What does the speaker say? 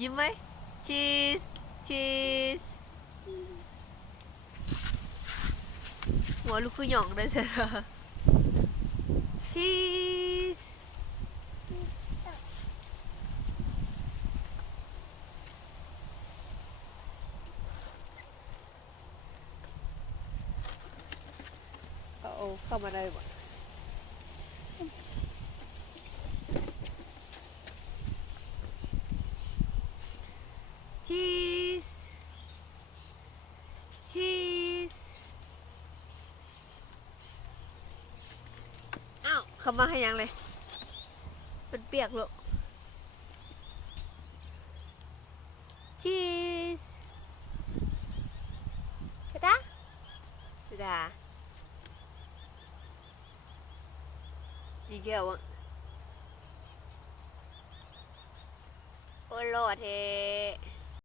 ยิ้มไหมชีสชีสหัวลูกคือหย่องได้ใช่ไหมชีสเอาเข้ามาได้บ่ชีสชีสอ้าวเข้ามาให้ยังเลยเป็นเปียกลูกชีสกระดากระดาอีกแล้วอ่ะโอ้โหเท่